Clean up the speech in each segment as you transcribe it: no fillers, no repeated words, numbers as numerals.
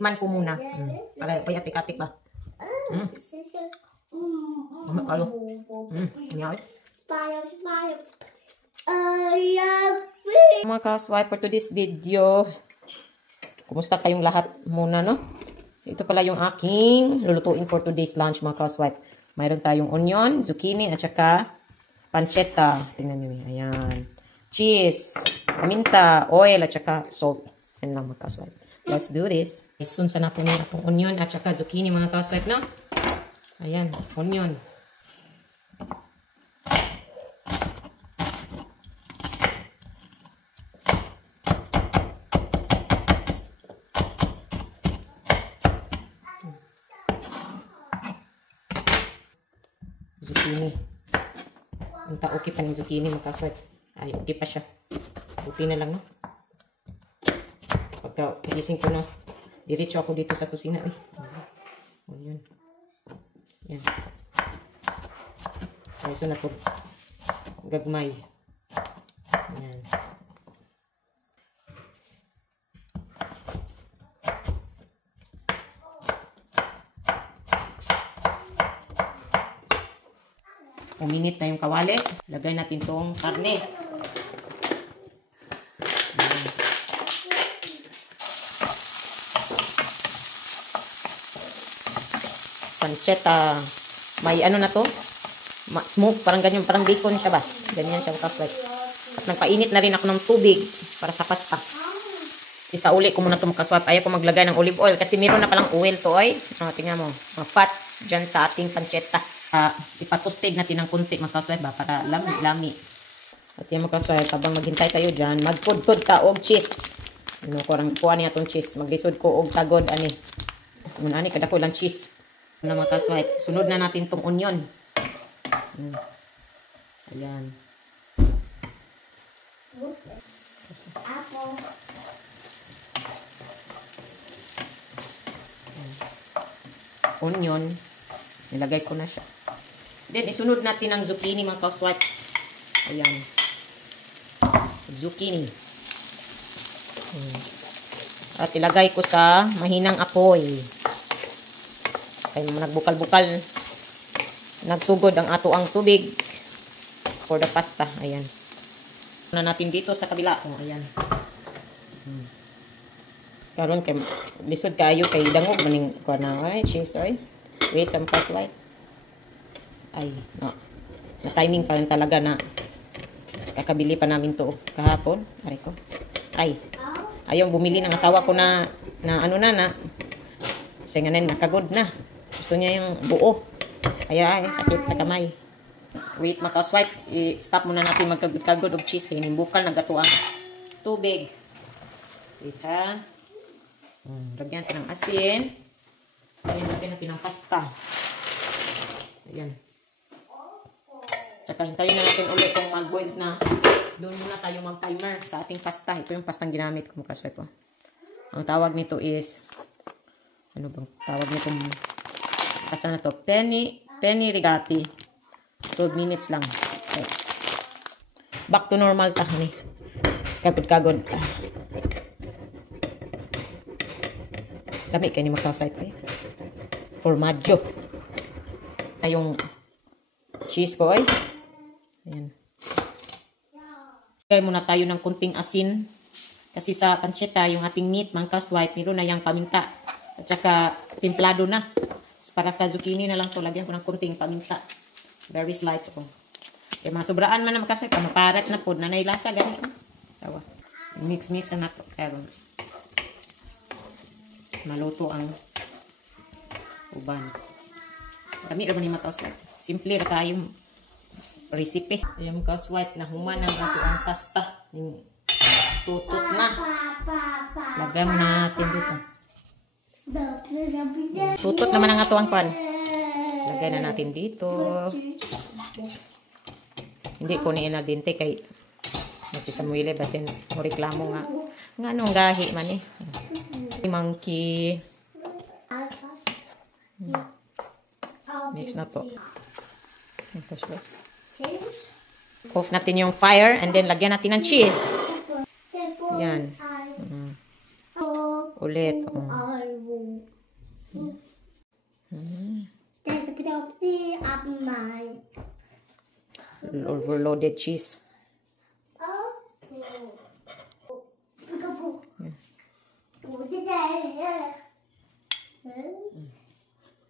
Tikman ko muna. Para payatik-atik ba? Kayo. Ngayon. Mga ka-swipe for today's video. Kumusta kayong lahat muna, no? Ito pala yung aking lulutuin for today's lunch, mga ka-swipe. Mayroon tayong onion, zucchini, at saka pancetta. Tingnan nyo. Ayan. Cheese, paminta, oil, at saka salt. Yan lang, mga ka-swipe. Let's do this. Isunsa na po nila itong onion at saka zucchini, mga ka-swipe, no? Ayan, onion. Zucchini. Unta okay pa ng zucchini, makaswat. Ay, okay pa siya. Buti na lang, no? Pagka pagising ko na, diretso ako dito sa kusina. Eh. Onion. Yan. So na po. Gagmay. Yan. Uminit na yung kawali. Lagay natin tong karne. Pancetta. May ano na to? Smoke. Parang ganyan. Parang bacon siya ba? Ganyan siya. At nagpainit na rin ako ng tubig para sa pasta. Isauli ko muna ito makaswap. Ayaw ko maglagay ng olive oil kasi meron na palang oil to oy. Tingnan mo. Fat dyan sa ating pancetta. Ipatustig natin ng kunti makaswap ba para lami-lami. At yung makaswap, habang maghintay tayo dyan, magpudpud ka og cheese. Ano ko rang kuha niya itong cheese. Maglisod ko og tagod ani. Ani kada ko lang cheese. Na makaswap. Sunod na natin tong onion. Ayan. Onion. Nilagay ko na siya. Then, isunod natin ang zucchini, mga ka-swipe. Ayan. Zucchini. At ilagay ko sa mahinang apoy. Kaya nagbukal-bukal. Nagsugod ang ato ang tubig for the pasta. Ayan. Na natin dito sa kabila. Oh, ayan. Karon kay lisod kayo kay dangog maning ko na ay cheese oy. Wait some ka-swipe. Ay, no. Na timing pa rin talaga na kakabili pa namin to kahapon. Aray ko. Ay. Ayaw bumili ng asawa ko na ano na. Kasi nga nakagod na. Gusto niya yung buo. Ay, sakit sa kamay. Wait, makaswipe. I-stop muna natin magkagod og cheese. Kaya nimbukal nagato ang tubig. Wait, ha? Lagyan natin ng asin. Lagyan natin ng pasta. Ayan. Tsaka hintayin na natin ulit kung mag-boil na. Doon muna tayo mag-timer sa ating pasta. Ito yung pastang ginamit ko. Makaswipe po. Ang tawag nito is, ano bang tawag nito? Pasta na to. Penny rigati. 12 minutes lang. Okay. Back to normal ta, honey. Kagod. Dami kayo ni makaswipe eh. Formaggio. Ay yung cheese ko ay. Ayan. Lagay muna tayo ng kunting asin. Kasi sa pancetta, yung ating meat, makaswipe, meron na yung paminta. At saka timplado na. Para sa zucchini na lang. So, lagyan ko ng kunting paminta. Very slight ako. Kaya masobraan man na makaswipe. Maparat na po. Nanay lasa, ganito. Tawa. Mix na nato. Pero maluto ang uban. Dami naman yung makaswipe. Simple na kayong recipe. Ayan makaswipe na human ang ato ang pasta. Tutot na. Lagyan natin dito. Tutot naman ang ato ang pan. Lagyan na natin dito. Hindi ko ni inadinte kay si Samuel basin mo reklamo nga. Nga anong gahi man eh. Monkey. Mix na to. Off natin yung fire and then lagyan natin ng cheese. Yan. Ulit. Overloaded cheese.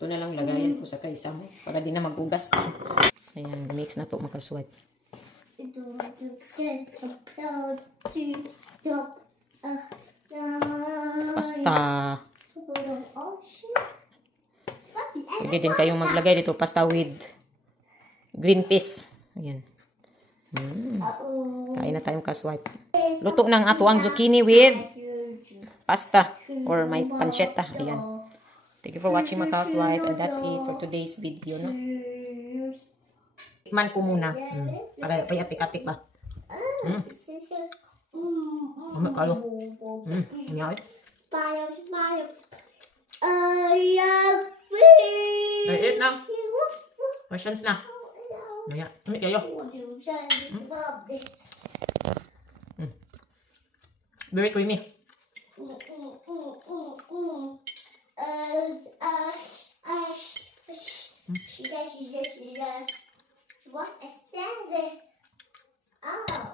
Ito na lang lagayan ko sa kaisa mo para di na magugas. Ayan, mix na to makaswipe. Pasta. Pwede din kayong maglagay dito pasta with green peas. Ayan. Kain na tayong kaswipe. Luto ng ato ang zucchini with pasta or may pancetta. Ayan. Thank you for watching my kaswipe, and that's it for today's video, no? Tikman ko muna. Para payatik-atik ba? Ano kayo? Ano Eat na. Questions na. Maya. Ano kayo? Very creamy. What is that? Oh.